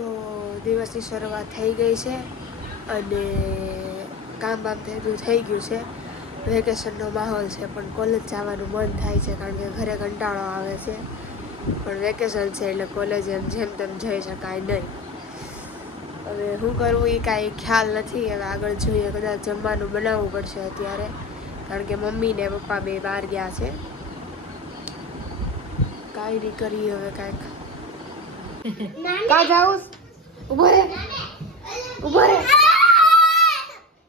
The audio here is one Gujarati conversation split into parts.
તો દિવસની શરૂઆત થઈ ગઈ છે અને કામ બામ બધું થઈ ગયું છે. વેકેશનનો માહોલ છે પણ કોલેજ જવાનું મન થાય છે કારણ કે ઘરે કંટાળો આવે છે. પણ વેકેશન છે એટલે કોલેજ એમ જેમ તેમ જઈ શકાય નહીં. હવે શું કરવું એ કાંઈ ખ્યાલ નથી. હવે આગળ જોઈએ, કદાચ જમવાનું બનાવવું પડશે અત્યારે કારણ કે મમ્મી ને પપ્પા બે બહાર ગયા છે. કાંઈ નહીં કરીએ હવે કાંઈક. ક્યાં જાઉં? ઊભો રે, ઊભો રે.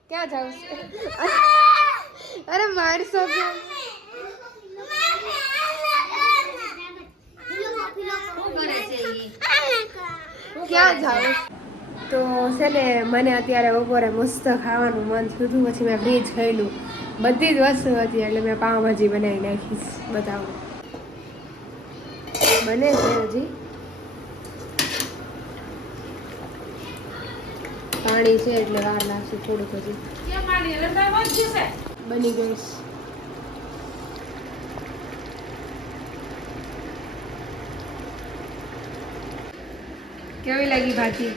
ક્યાં જાઉં? અરે મારશો કે? ક્યાં જાઉં? તો છે ને મને અત્યારે બપોરે મસ્ત ખાવાનું મન થયું. પછી મેં ફ્રીજ ખોલ્યું, બધી જ વસ્તુ હતી એટલે મેં પાવભાજી બનાવી નાખીશ. બતાવું બને છે હજી. પાણી છે એટલે વાર લાગશે થોડુંક હજી. બની ગઈશ. કેવી લાગી ભાજી?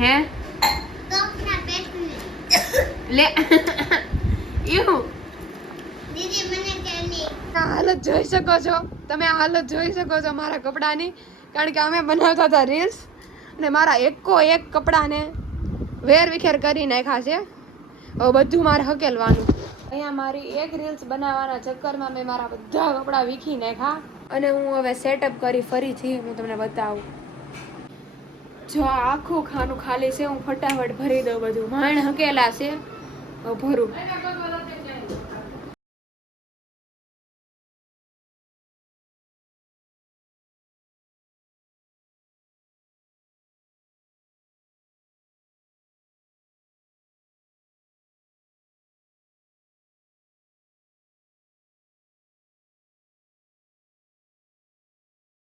હે લે એવું હાલત જોઈ શકો છો તમે. આ હાલત જોઈ શકો છો મારા કપડાની, કારણ કે અમે બનાવતા હતા રીલ્સ અને મારા એકો એક કપડાને વેર વિખેર કરી નાખ્યા છે. હવે બધું મારે હકેલવાનું. અહીંયા મારી એક રીલ્સ બનાવવાના ચક્કરમાં મેં મારા બધા કપડાં વીખી નાખ્યા અને હું હવે સેટઅપ કરી ફરીથી હું તમને બતાવું. જો આખું ખાનું ખાલી છે, હું ફટાફટ ભરી દઉં બધું. માણ હકેલા છે ભરું.